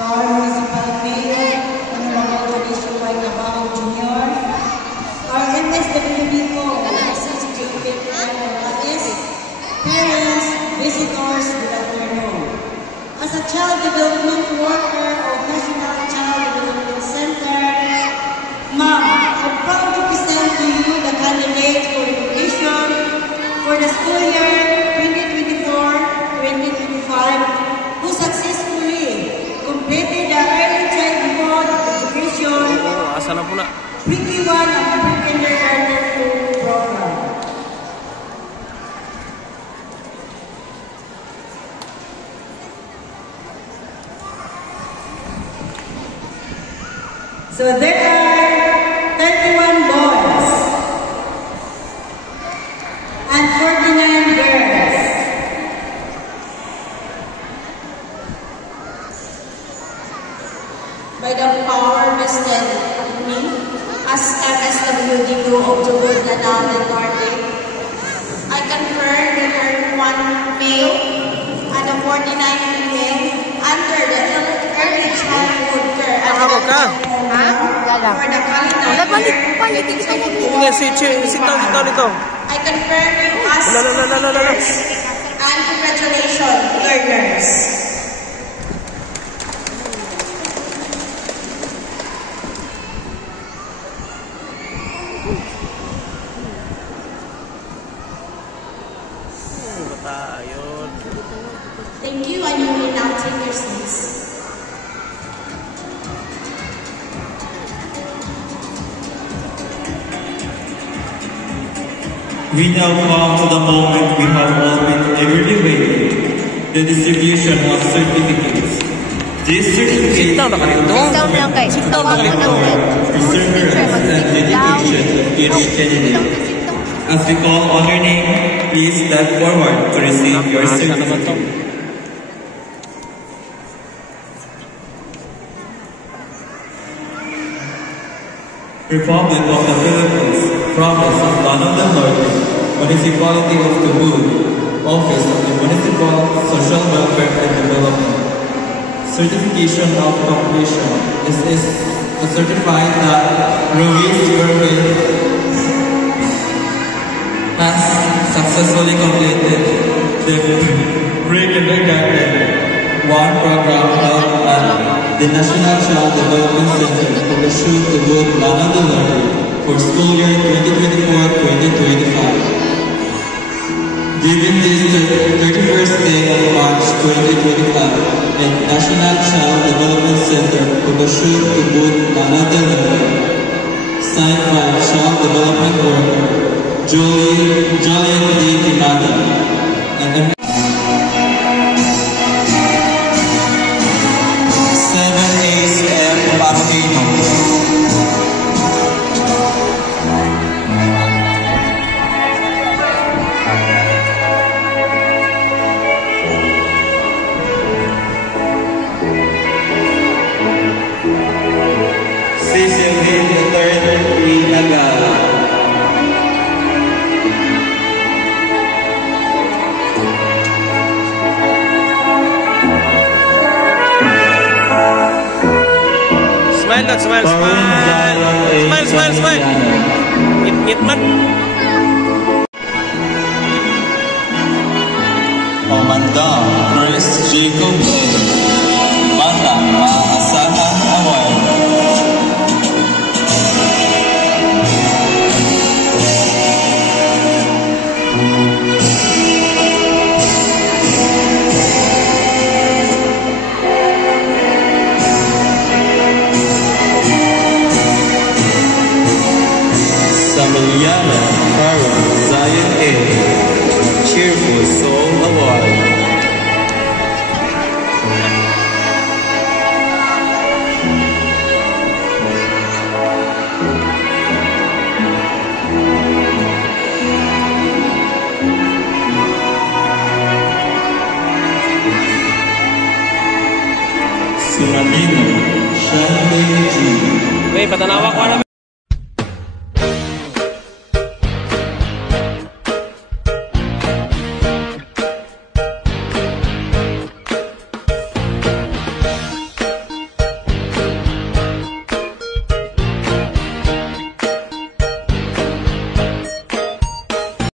to our municipal mayor, Honorable Judicial Y. Cabao Jr., our MSWD po, executive analysts, parents, visitors, good afternoon. As a child development worker of National Child Development Center, Ma'am, I'm proud to present to you the candidates for education for the school year 2024-2025 who successfully completed the early childhood education Week 1 of the Kindergarten 2 program. So there are 31 boys and 49 girls. By the power vested in me as MSWD of Jugod Lanao del Norte, I confirm that there are 1 male and 49 female under the early childhood care for the calendar I confirm you as teachers and congratulations, learners. Thank you, and you may now take your seats. We now come to the moment we have all been eagerly waiting, the distribution of certificates. These certificates are perseverance and dedication of each candidate. As we call on your name, please step forward to receive your certificate. Republic of the Philippines, Province of Lanao del Norte, Municipality of Tubod, Office of the Municipal Social Welfare and Development. Certification of completion. This is to certify that Ruiz Gervin has successfully completed the pre-kindergarten 1 program held at the National Child Development Center for the Shoot to Good Lanao del Norte for school year 2024-2025. Given this 31st day of March 2025 at National Child Development Center for the Shoot to Good Lanao del Norte, signed by Child Development Worker Julian D. Pinada and 7ACM Papino. Cecil III Pinagala. Smile. Ngit man. Komanda Chris Jacob Bata Maasahan Award. Samiliana Carol Zion A. Cheerful Soul Award. Suramino Shante G. Wait, patanawa ko na.